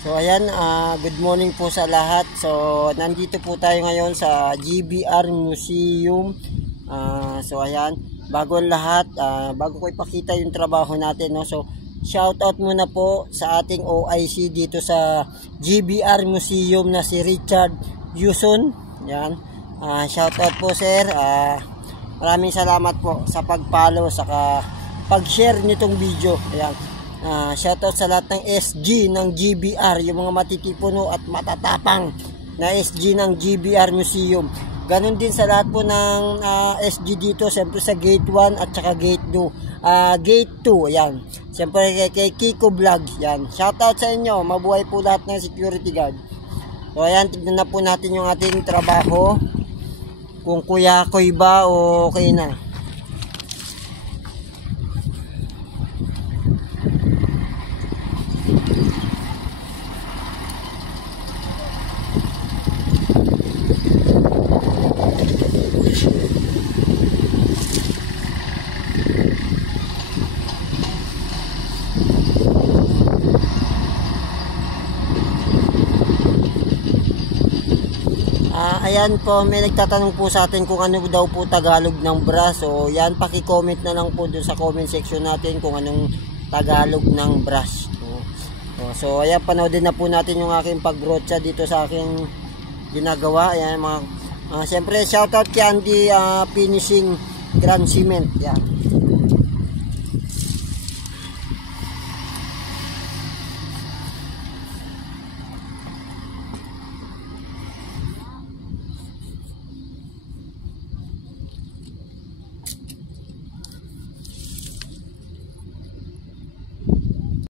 So ayan, good morning po sa lahat. So nandito po tayo ngayon sa GBR Museum. So ayan, bago ang lahat, bago ko ipakita yung trabaho natin, no? So shout out muna po sa ating OIC dito sa GBR Museum na si Richard Yuson. Yan. Shout out po sir. Maraming salamat po sa pag-follow saka pag-share nitong video. Ayan. Shoutout sa lahat ng SG ng GBR, yung mga matitipuno at matatapang na SG ng GBR Museum. Ganon din sa lahat po ng SG dito, siyempre sa Gate 1 at saka Gate 2. Gate 2, yan. Siyempre kay Kiko Vlog, yan. Shoutout sa inyo, mabuhay po lahat ng security guard. So ayan, tignan na po natin yung ating trabaho. Kung kuya-koy ba o okay na. Ayan po, may nagtatanong po sa atin kung ano daw po Tagalog ng brass. So yan, paki-comment na lang po dun sa comment section natin kung anong Tagalog ng brass. So ayan, panoodin na po natin yung aking pagbrocha dito sa aking ginagawa. Ayan mga, siyempre shoutout kay Andy Finishing Grand Cement. Yan.